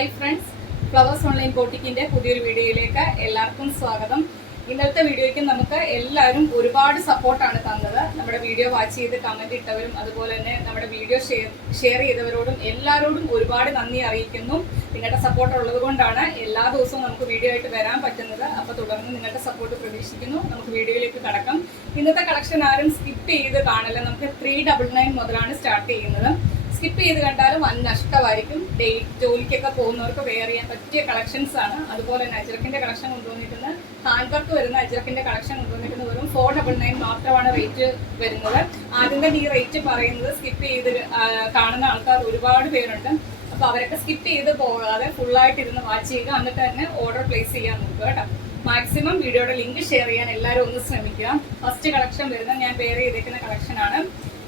Hi friends flowers online ബോട്ടിക്കിന്റെ പുതിയൊരു വീഡിയോയിലേക്ക് എല്ലാവർക്കും സ്വാഗതം. ഇന്നത്തെ വീഡിയോയ്ക്ക് നമുക്ക് എല്ലാവരും ഒരുപാട് സപ്പോർട്ടാണ് തന്നത്. നമ്മുടെ വീഡിയോ വാച്ച് ചെയ്ത് കമന്റ് ഇട്ടവരും അതുപോലെ തന്നെ നമ്മുടെ വീഡിയോ ഷെയർ ഷെയർ ചെയ്തവരോടും എല്ലാവരോടും ഒരുപാട് നന്ദി അറിയിക്കുന്നു. നിങ്ങളുടെ സപ്പോർട്ട് ഉള്ളത് എല്ലാ ദിവസവും നമുക്ക് വീഡിയോ ആയിട്ട് വരാൻ പറ്റുന്നത്. അപ്പോൾ തുടർന്ന് നിങ്ങളുടെ സപ്പോർട്ട് പ്രതീക്ഷിക്കുന്നു. നമുക്ക് വീഡിയോയിലേക്ക് കടക്കാം. ഇന്നത്തെ കളക്ഷൻ ആരും സ്കിപ്പ് ചെയ്ത് കാണില്ല. നമുക്ക് ത്രീ മുതലാണ് സ്റ്റാർട്ട് ചെയ്യുന്നത്. സ്കിപ്പ് ചെയ്ത് കണ്ടാലും വൻ നഷ്ടമായിരിക്കും. ഡേ ജോലിക്കൊക്കെ പോകുന്നവർക്ക് വെയർ ചെയ്യാൻ പറ്റിയ കളക്ഷൻസ് ആണ്. അതുപോലെ തന്നെ അജ്രക്കിന്റെ കളക്ഷൻ കൊണ്ടുവന്നിരിക്കുന്നത്. ഹാൻഡ് വർക്ക് വരുന്ന അജ്രക്കിന്റെ കളക്ഷൻ കൊണ്ടുവന്നിരിക്കുന്നത് വെറും ഫോർ ഡബിൾ നയൻ മാത്രമാണ് റേറ്റ് വരുന്നത്. ആദ്യം തന്നെ ഈ റേറ്റ് പറയുന്നത് സ്കിപ്പ് ചെയ്ത് കാണുന്ന ആൾക്കാർ ഒരുപാട് പേരുണ്ട്. അപ്പൊ അവരൊക്കെ സ്കിപ്പ് ചെയ്ത് പോകാതെ ഫുൾ ആയിട്ട് ഇരുന്ന് വാച്ച് ചെയ്യുക. എന്നിട്ട് തന്നെ ഓർഡർ പ്ലേസ് ചെയ്യാൻ നോക്കുക കേട്ടോ. മാക്സിമം വീഡിയോയുടെ ലിങ്ക് ഷെയർ ചെയ്യാൻ എല്ലാവരും ഒന്ന് ശ്രമിക്കുക. ഫസ്റ്റ് കളക്ഷൻ വരുന്നത്. ഞാൻ വേറെ ചെയ്തേക്കുന്ന കളക്ഷൻ ആണ്.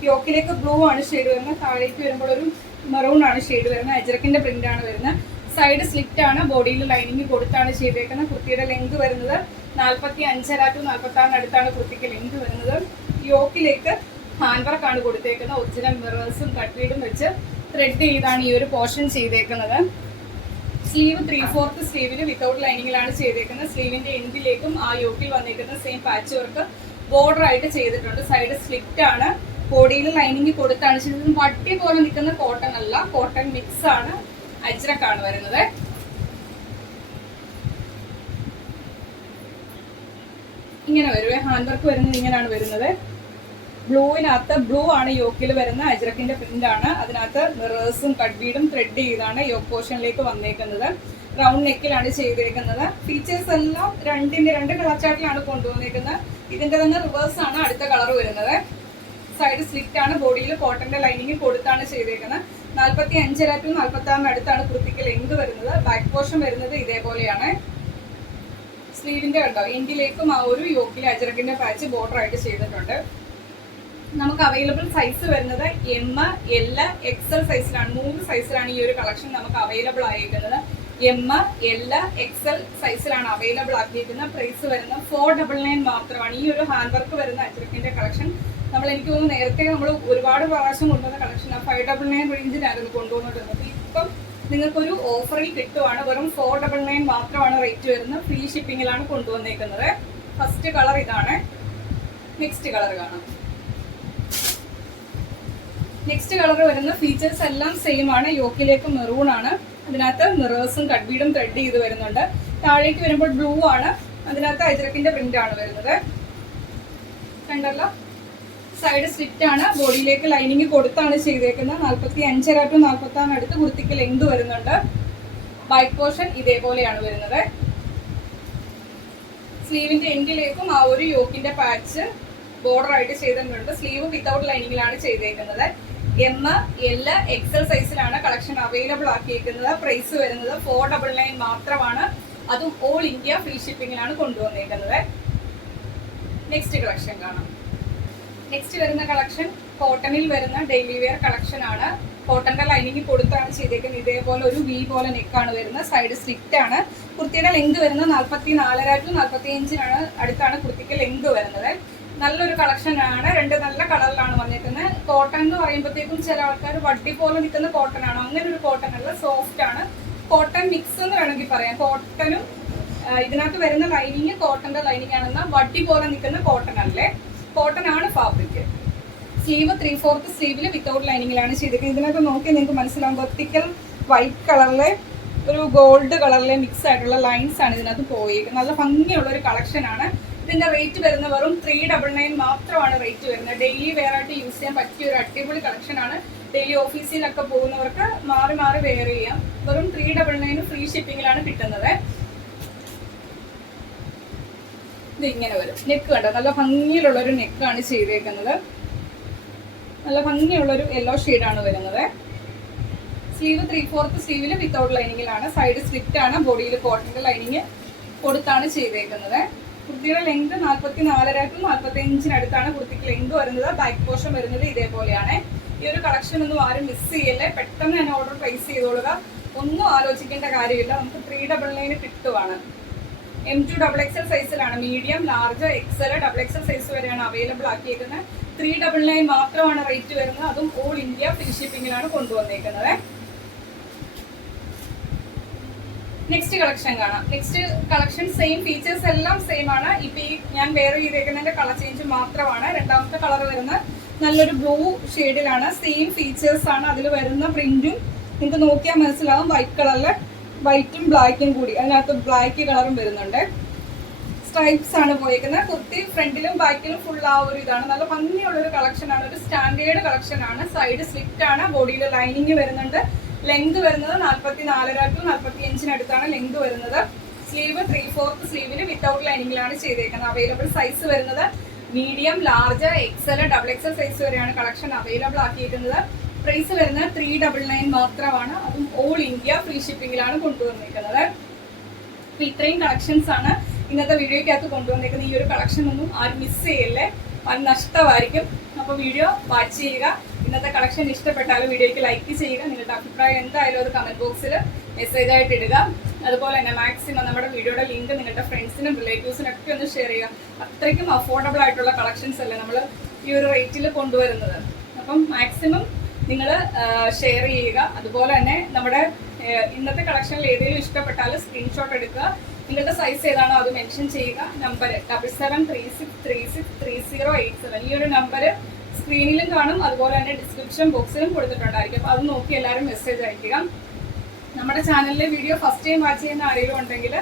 യോക്കിലേക്ക് ബ്ലൂ ആണ് ഷെയ്ഡ് വരുന്നത്. താഴേക്ക് വരുമ്പോൾ ഒരു മെറൂൺ ആണ് ഷെയ്ഡ് വരുന്നത്. അജറക്കിന്റെ പ്രിന്റ് ആണ് വരുന്നത്. സൈഡ് സ്ലിറ്റ് ആണ്. ബോഡിയിൽ ലൈനിങ് കൊടുത്താണ് ചെയ്തേക്കുന്നത്. കുർത്തിയുടെ ലെങ്ത് വരുന്നത് നാൽപ്പത്തി അഞ്ചര ടു നാൽപ്പത്തി ആറിന് അടുത്താണ് കുർത്തിക്ക് ലെങ്ത് വരുന്നത്. യോക്കിലേക്ക് ഹാൻഡ് വർക്ക് ആണ് കൊടുത്തേക്കുന്നത്. ഒറിജിനൽ മിറേഴ്സും കട്ട്ലീഡും വെച്ച് ത്രെഡ് ചെയ്താണ് ഈ ഒരു പോർഷൻ ചെയ്തേക്കുന്നത്. സ്ലീവ് ത്രീ ഫോർത്ത് സ്ലീവിൽ വിത്തൗട്ട് ലൈനിങ്ങിലാണ് ചെയ്തേക്കുന്നത്. സ്ലീവിന്റെ എൻഡിലേക്കും ആ യോക്കിൽ വന്നേക്കുന്ന സെയിം പാച്ച് വർക്ക് ബോർഡർ ആയിട്ട് ചെയ്തിട്ടുണ്ട്. സൈഡ് സ്ലിറ്റ് ആണ്. ബോഡിയിൽ ലൈനിങ് കൊടുത്താണ് ചെയ്തത്. വട്ടി പോലെ നിൽക്കുന്ന കോട്ടൺ അല്ല കോട്ടൺ മിക്സ് ആണ് അജ്രക്കാണ് വരുന്നത്. ഇങ്ങനെ വരുവേ ഹാൻഡ് വർക്ക് വരുന്നത് ഇങ്ങനെയാണ് വരുന്നത്. ബ്ലൂവിനകത്ത് ബ്ലൂ ആണ് യോക്കിൽ വരുന്ന അജ്രക്കിന്റെ പ്രിന്റ് ആണ്. അതിനകത്ത് മിറേഴ്സും കഡ്ബീഡും ത്രെഡ് ചെയ്താണ് യോക്ക് പോർഷനിലേക്ക് വന്നേക്കുന്നത്. റൗണ്ട് നെക്കിലാണ് ചെയ്തിരിക്കുന്നത്. ഫീച്ചേഴ്സ് എല്ലാം രണ്ടിന്റെ രണ്ട് കളർ ചാർട്ടിലാണ് കൊണ്ടുവന്നിരിക്കുന്നത്. ഇതിന്റെ തന്നെ റിവേഴ്സ് ആണ് അടുത്ത കളർ വരുന്നത്. സൈഡ് സ്ലിറ്റ് ആണ് ബോഡിയിൽ കോട്ടന്റെ ലൈനിങ് കൊടുത്താണ് ചെയ്തേക്കുന്നത്. നാൽപ്പത്തി അഞ്ചര ടു നാൽപ്പത്തി ആറിന് അടുത്താണ് കുർത്തിക്ക് ലെങ്ത് വരുന്നത്. ബാക്ക് പോർഷൻ വരുന്നത് ഇതേപോലെയാണ്. സ്ലീവിന്റെ കണ്ടോ? എൻഡിലേക്കും ആ ഒരു യോക്കിലെ അജറക്കിന്റെ പാച്ച് ബോർഡർ ആയിട്ട് ചെയ്തിട്ടുണ്ട്. നമുക്ക് അവൈലബിൾ സൈസ് വരുന്നത് എം എൽ എക്സൽ സൈസിലാണ് മൂന്ന് സൈസിലാണ് ഈ ഒരു കളക്ഷൻ നമുക്ക് അവൈലബിൾ ആയിരിക്കുന്നത് എം എൽ എക്സൽ സൈസിലാണ് അവൈലബിൾ ആക്കിയിരിക്കുന്നത്. പ്രൈസ് വരുന്നത് ഫോർ ഡബിൾ നയൻ മാത്രമാണ്. ഈ ഒരു ഹാൻഡ് വർക്ക് വരുന്ന അജ്രക്കിന്റെ കളക്ഷൻ നമ്മൾ എനിക്ക് തോന്നുന്നു നേരത്തെ നമ്മൾ ഒരുപാട് പ്രാവശ്യം കൊണ്ടുവന്ന കളക്ഷൻ ഫൈവ് ഡബിൾ നയൻ റേഞ്ചിലായിരുന്നു കൊണ്ടുവന്നിട്ടുള്ളത് ഇപ്പം നിങ്ങൾക്കൊരു ഓഫറിൽ കിട്ടുവാണ്. വെറും ഫോർ ഡബിൾ നയൻ മാത്രമാണ് റേറ്റ് വരുന്നത്. ഫ്രീ ഷിപ്പിങ്ങിലാണ് കൊണ്ടുവന്നേക്കുന്നത്. ഫസ്റ്റ് കളർ ഇതാണ്. നെക്സ്റ്റ് കളർ കാണാം. നെക്സ്റ്റ് കളർ വരുന്ന ഫീച്ചേഴ്സ് എല്ലാം സെയിം ആണ്. യോക്കിലേക്ക് മെറൂൺ ആണ്. അതിനകത്ത് മിറേഴ്സും കഡ്ബീഡും ത്രെഡ് ചെയ്ത് വരുന്നുണ്ട്. താഴേക്ക് വരുമ്പോൾ ബ്ലൂ ആണ്. അതിനകത്ത് അജറക്കിന്റെ പ്രിന്റ് ആണ് വരുന്നത്. കണ്ടല്ലോ? സൈഡ് സ്ലിറ്റ് ആണ്. ബോഡിയിലേക്ക് ലൈനിങ് കൊടുത്താണ് ചെയ്തേക്കുന്നത്. നാൽപ്പത്തി അഞ്ചര ടു നാൽപ്പത്തി ആറ് അടുത്ത് കുർത്തിക്ക് ലെങ്ത് വരുന്നുണ്ട്. ബൈക്ക് പോർഷൻ ഇതേപോലെയാണ് വരുന്നത്. സ്ലീവിന്റെ എൻഡിലേക്കും ആ ഒരു യോക്കിന്റെ പാച്ച് ബോർഡർ ആയിട്ട് ചെയ്തിട്ടുണ്ട്. സ്ലീവ് വിത്തൗട്ട് ലൈനിങ്ങിലാണ് ചെയ്തേക്കുന്നത്. എം എൽ എക്സൽ സൈസിലാണ് കളക്ഷൻ അവൈലബിൾ ആക്കിയിരിക്കുന്നത്. പ്രൈസ് വരുന്നത് ഫോർ ഡബിൾ നയൻ മാത്രമാണ്. അതും ഓൾ ഇന്ത്യ ഫ്രീ ഷിപ്പിംഗിലാണ് കൊണ്ടുവന്നേക്കുന്നത്. നെക്സ്റ്റ് കളക്ഷൻ കാണാം. നെക്സ്റ്റ് വരുന്ന കളക്ഷൻ കോട്ടണിൽ വരുന്ന ഡെയിലി വെയർ കളക്ഷൻ ആണ്. കോട്ടന്റെ ലൈനിങ് കൊടുത്താണ് ചെയ്തേക്കുന്നത്. ഇതേപോലെ ഒരു വി പോലെ നെക്കാണ് വരുന്നത്. സൈഡ് സ്ലിറ്റ് ആണ്. കുർത്തിയുടെ ലെങ്ത് വരുന്നത് നാൽപ്പത്തി നാലര ടു നാൽപ്പത്തി അഞ്ചിനാണ് അടുത്താണ് കുർത്തിക്ക് ലെങ്ത് വരുന്നത്. നല്ലൊരു കളക്ഷനാണ് രണ്ട് നല്ല കളറിലാണ് വന്നിരിക്കുന്നത്. കോട്ടൺ എന്ന് പറയുമ്പോഴത്തേക്കും ചില ആൾക്കാർ വട്ടി പോലെ നിൽക്കുന്ന കോട്ടൺ ആണ്. അങ്ങനെ ഒരു കോട്ടൺ അല്ല സോഫ്റ്റ് ആണ്. കോട്ടൺ മിക്സ് എന്ന് വേണമെങ്കിൽ പറയാം. കോട്ടനും ഇതിനകത്ത് വരുന്ന ലൈനിങ് കോട്ടന്റെ ലൈനിങ് ആണെന്നാൽ വട്ടി പോലെ നിൽക്കുന്ന കോട്ടൺ അല്ലേ? കോട്ടൺ ആണ് ഫാബ്രിക് സ്ലീവ് ത്രീ ഫോർത്ത് സ്ലീവിൽ വിത്തൗട്ട് ലൈനിങ്ങിലാണ് ചെയ്തിരിക്കുന്നത്. ഇതിനകത്ത് നോക്കി നിങ്ങൾക്ക് മനസ്സിലാവും. വെർട്ടിക്കൽ വൈറ്റ് കളറിലെ ഒരു ഗോൾഡ് കളറിലെ മിക്സ് ആയിട്ടുള്ള ലൈൻസ് ആണ് ഇതിനകത്ത് പോയിരിക്കുന്നത് നല്ല ഭംഗിയുള്ള ഒരു കളക്ഷനാണ് ഇതിന്റെ റേറ്റ് വരുന്ന വെറും ത്രീ ഡബിൾ നയൻ മാത്രമാണ് റേറ്റ് വരുന്നത്. ഡെയിലി വെയർ ആയിട്ട് യൂസ് ചെയ്യാൻ പറ്റിയ ഒരു അടിപൊളി കളക്ഷൻ ആണ്. ഡെയിലി ഓഫീസിലൊക്കെ പോകുന്നവർക്ക് മാറി മാറി വെയർ ചെയ്യാം. വെറും ത്രീ ഡബിൾ നയൻ ഫ്രീ ഷിപ്പിംഗിലാണ് കിട്ടുന്നത്. ഇത് ഇങ്ങനെ വരും നെക്ക് കണ്ടോ? നല്ല ഭംഗിയിലുള്ള ഒരു നെക്കാണ് ചെയ്തേക്കുന്നത്. നല്ല ഭംഗിയുള്ള ഒരു യെല്ലോ ആണ് വരുന്നത്. സ്ലീവ് ത്രീ ഫോർത്ത് സ്ലീവിൽ വിത്തൗട്ട് ലൈനിങ്ങിലാണ് സൈഡ് സ്ലിറ്റ് ആണ്. ബോഡിയിൽ കോട്ടന്റെ ലൈനിങ് കൊടുത്താണ് ചെയ്തേക്കുന്നത്. കുർത്തിയുടെ ലെങ്ത് നാൽപ്പത്തി നാലര ടു നാൽപ്പത്തി അഞ്ചിനടുത്താണ് കുർത്തിക്ക് ലെങ്ത് വരുന്നത്. ബാക്ക് പോർഷൻ വരുന്നത് ഇതേപോലെയാണ്. ഈ ഒരു കളക്ഷൻ ഒന്നും ആരും മിസ് ചെയ്യല്ലേ? പെട്ടെന്ന് തന്നെ ഓർഡർ പ്ലേസ് ചെയ്തോളുക. ഒന്നും ആലോചിക്കേണ്ട കാര്യമില്ല. നമുക്ക് ത്രീ ഡബിൾ നയന് കിട്ടുവാണ്. എം ടു ഡബിൾ എക്സൽ സൈസിലാണ് medium large XL double XL size വരെയാണ് അവൈലബിൾ ആക്കിയിരിക്കുന്നത് ത്രീ ഡബിൾ നയൻ മാത്രമാണ് റേറ്റ് വരുന്നത്. അതും ഓൾ ഇന്ത്യ ഫ്രീ ഷിപ്പിങ്ങിലാണ് കൊണ്ടുവന്നേക്കുന്നത്. നെക്സ്റ്റ് കളക്ഷൻ കാണാം. നെക്സ്റ്റ് കളക്ഷൻ സെയിം ഫീച്ചേഴ്സ് എല്ലാം സെയിം ആണ്. ഇപ്പൊ ഈ ഞാൻ വേറെ ചെയ്തേക്കുന്നതിന്റെ കളർ ചേഞ്ച് മാത്രമാണ്. രണ്ടാമത്തെ കളർ വരുന്ന നല്ലൊരു ബ്ലൂ ഷെയ്ഡിലാണ് സെയിം ഫീച്ചേഴ്സ് ആണ് അതിൽ വരുന്ന പ്രിന്റും നിങ്ങൾക്ക് നോക്കിയാൽ മനസ്സിലാവും വൈറ്റ് കളറിൽ വൈറ്റും ബ്ലാക്കും കൂടി. അതിനകത്ത് ബ്ലാക്ക് കളറും വരുന്നുണ്ട്. സ്ട്രൈപ്സ് ആണ് പോയേക്കുന്നത്. കുർത്തി ഫ്രണ്ടിലും ബാക്കിലും ഫുൾ ആ ഒരു ഇതാണ്. നല്ല ഭംഗിയുള്ള ഒരു കളക്ഷൻ ആണ്. ഒരു സ്റ്റാൻഡേർഡ് കളക്ഷൻ ആണ്. സൈഡ് സ്ലിറ്റ് ആണ്. ബോഡിയിൽ ലൈനിങ് വരുന്നുണ്ട്. ലെങ്ത് വരുന്നത് നാൽപ്പത്തി നാലര ടു നാൽപ്പത്തി അഞ്ചിനടുത്താണ് ലെങ്ത് വരുന്നത്. സ്ലീവ് ത്രീ ഫോർത്ത് സ്ലീവിന് വിത്തൗട്ട് ലൈനിങ്ങിലാണ് ചെയ്തേക്കുന്നത്. അവൈലബിൾ സൈസ് വരുന്നത് medium large XL double XL size വരെയാണ് കളക്ഷൻ അവൈലബിൾ ആക്കിയിരിക്കുന്നത്. പ്രൈസ് വരുന്നത് ത്രീ ഡബിൾ നയൻ മാത്രമാണ്. അതും ഓൾ ഇന്ത്യ ഫ്രീ ഷിപ്പിംഗിലാണ് കൊണ്ടുവന്നിരിക്കുന്നത് അപ്പൊ ഇത്രയും കളക്ഷൻസ് ആണ് ഇന്നത്തെ വീഡിയോയ്ക്കകത്ത് കൊണ്ടുവന്നേക്കുന്നത്. ഈ ഒരു കളക്ഷൻ ഒന്നും ആരും മിസ് ചെയ്യല്ലേ? അത് നഷ്ടമായിരിക്കും. അപ്പോൾ വീഡിയോ വാച്ച് ചെയ്യുക. ഇന്നത്തെ കളക്ഷൻ ഇഷ്ടപ്പെട്ടാലും വീഡിയോയ്ക്ക് ലൈക്ക് ചെയ്യുക. നിങ്ങളുടെ അഭിപ്രായം എന്തായാലും ഒരു കമന്റ് ബോക്സിൽ മെസ്സേജ് ആയിട്ട് ഇടുക. അതുപോലെ തന്നെ മാക്സിമം നമ്മുടെ വീഡിയോയുടെ ലിങ്ക് നിങ്ങളുടെ ഫ്രണ്ട്സിനും റിലേറ്റീവ്സിനും ഒക്കെ ഒന്ന് ഷെയർ ചെയ്യുക. അത്രയ്ക്കും അഫോർഡബിൾ ആയിട്ടുള്ള കളക്ഷൻസ് അല്ലേ നമ്മൾ ഈ ഒരു റേറ്റിൽ കൊണ്ടുവരുന്നത്. അപ്പം മാക്സിമം നിങ്ങൾ ഷെയർ ചെയ്യുക. അതുപോലെ തന്നെ നമ്മുടെ ഇന്നത്തെ കളക്ഷനിൽ ഏതെങ്കിലും ഇഷ്ടപ്പെട്ടാൽ സ്ക്രീൻഷോട്ട് എടുക്കുക. നിങ്ങളുടെ സൈസ് ഏതാണോ അത് മെൻഷൻ ചെയ്യുക. Number double seven three six three six three zero eight seven ഈ ഒരു നമ്പർ സ്ക്രീനിലും കാണും അതുപോലെ തന്നെ ഡിസ്ക്രിപ്ഷൻ ബോക്സിലും കൊടുത്തിട്ടുണ്ടായിരിക്കും. അപ്പോൾ അത് നോക്കി എല്ലാവരും മെസ്സേജ് അയക്കുക നമ്മുടെ ചാനലിലെ വീഡിയോ ഫസ്റ്റ് ടൈം വാച്ച് ചെയ്യുന്ന ആരെങ്കിലും ഉണ്ടെങ്കിൽ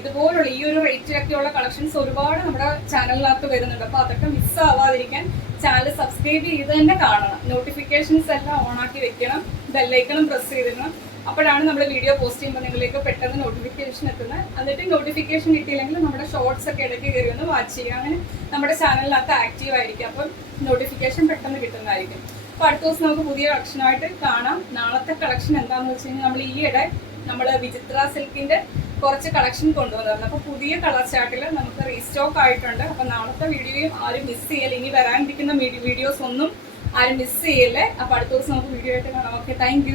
ഇതുപോലുള്ള ഈ ഒരു റേറ്റിലൊക്കെയുള്ള കളക്ഷൻസ് ഒരുപാട് നമ്മുടെ ചാനലിനകത്ത് വരുന്നുണ്ട്. അപ്പോൾ അതൊക്കെ മിസ് ആവാതിരിക്കാൻ ചാനൽ സബ്സ്ക്രൈബ് ചെയ്ത് തന്നെ കാണണം. നോട്ടിഫിക്കേഷൻസ് എല്ലാം ഓൺ ആക്കി വെക്കണം. ബെല്ലൈക്കണം പ്രസ് ചെയ്തിടണം. അപ്പോഴാണ് നമ്മൾ വീഡിയോ പോസ്റ്റ് ചെയ്യുമ്പോൾ നിങ്ങളിലേക്ക് പെട്ടെന്ന് നോട്ടിഫിക്കേഷൻ എത്തുന്നത്. എന്നിട്ട് നോട്ടിഫിക്കേഷൻ കിട്ടിയില്ലെങ്കിൽ നമ്മുടെ ഷോർട്സ് ഒക്കെ ഇടയ്ക്ക് കയറി ഒന്ന് വാച്ച് ചെയ്യുക. അങ്ങനെ നമ്മുടെ ചാനലിനകത്ത് ആക്റ്റീവ് ആയിരിക്കും. അപ്പം നോട്ടിഫിക്കേഷൻ പെട്ടെന്ന് കിട്ടുന്നതായിരിക്കും. അപ്പോൾ അടുത്ത ദിവസം നമുക്ക് പുതിയ കളക്ഷനായിട്ട് കാണാം. നാളത്തെ കളക്ഷൻ എന്താണെന്ന് വെച്ച് കഴിഞ്ഞാൽ നമ്മൾ ഈയിടെ നമ്മൾ വിചിത്ര സിൽക്കിന്റെ കുറച്ച് കളക്ഷൻ കൊണ്ടുവന്നിരുന്നു. അപ്പോൾ പുതിയ കളർ ചാർട്ടിൽ നമുക്ക് റീസ്റ്റോക്ക് ആയിട്ടുണ്ട്. അപ്പോൾ നാളത്തെ വീഡിയോയും ആരും മിസ് ചെയ്യല്ല? ഇനി വരാനിരിക്കുന്ന വീഡിയോസ് ഒന്നും ആരും മിസ് ചെയ്യല്ലേ? അപ്പോൾ അടുത്ത ദിവസം നമുക്ക് വീഡിയോ ആയിട്ട് കാണാം. Okay thank